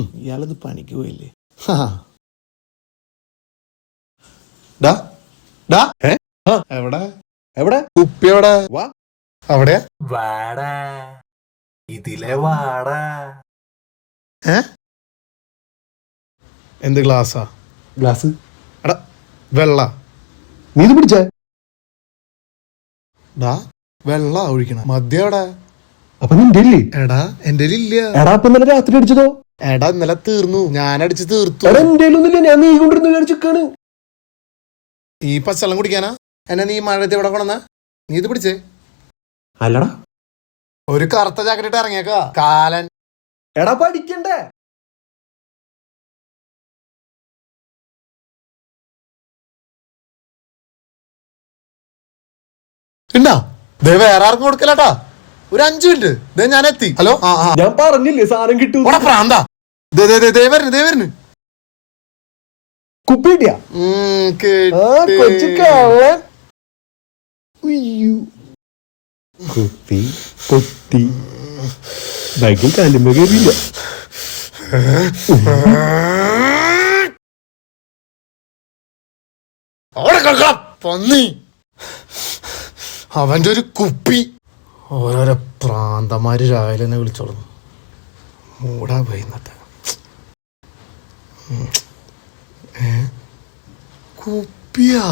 ഇയാളത് പണിക്ക് പോയില്ലേ? എവിടെ എവിടെ കുപ്പി എവിടെ? വാ അവിടെ വാടാ ഇതിലെ വാടാ. എന്ത് ഗ്ലാസ്സാ? ഗ്ലാസ് എടാ വെള്ള. നീ ഇത് പിടിച്ചേ? വെള്ള ഒഴിക്കണ മദ്യം എവിടെ? അപ്പൊ നിന്റെ ഇല്ലേ? എടാ എന്റെ ഇല്ല. എടാ അപ്പൊ ഇന്നലെ രാത്രി അടിച്ചതോ? എടാ ഇന്നലെ തീർന്നു, ഞാൻ അടിച്ച് തീർത്തു. എടാ എന്റെ ഒന്നുമില്ല, ഞാൻ നീ കൊണ്ടിരുന്നു വിചാരിച്ചിക്കാണ്. ഈ പച്ചവെള്ളം കുടിക്കാനാ എന്നെ നീ മഴയത്ത് ഇവിടെ കൊണ്ടുവന്ന? നീ ഇത് പിടിച്ചേ. അല്ലടാ ഒരു കറുത്ത ജാക്കറ്റ് ഇട്ട് ഇറങ്ങിയേക്കാ കാലൻ. എടാ പഠിക്കണ്ടേ? ഉണ്ടാ ദേ വേറെ ആർക്കും കൊടുക്കലാട്ടാ. ഒരു 5 മിനിറ്റ് ദേ ഞാൻ എത്തി. ഹലോ ഞാൻ പറഞ്ഞില്ലേ സാധനം കിട്ടും. പ്രാന്താ വരുന്നു. കുപ്പി കിട്ടിയാ? കൊച്ചു കള്ളൻ. കുപ്പി പൊട്ടി. ബാഗിൽ കാലുമ്പ കയറിയില്ല. അവന്റെ ഒരു കുപ്പി. ഓരോരോ പ്രാന്തമാര് രാവിലെ തന്നെ വിളിച്ചോളും. മൂടാ പോയി ഇന്നത്തെ. കുപ്പിയാ?